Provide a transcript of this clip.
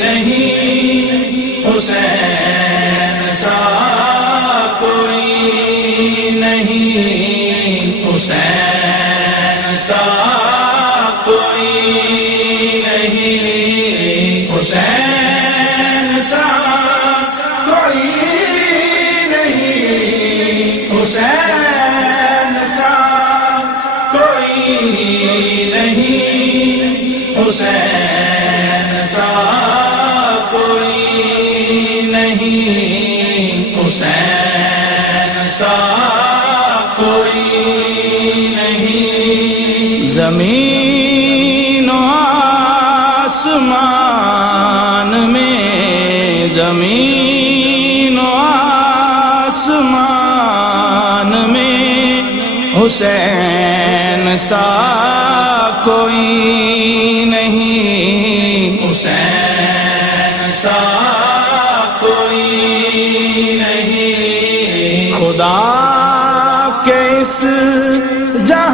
نہیں، حسین سا کوئی نہیں، حسین سا کوئی نہیں، حسین سا کوئی نہیں، حسین سا کوئی نہیں، حسین سا کوئی نہیں، حسین سا کوئی نہیں۔ زمین و آسمان میں، زمین و آسمان میں حسین سا کوئی نہیں، حسین سا کوئی نہیں۔ خدا کے اس جہاں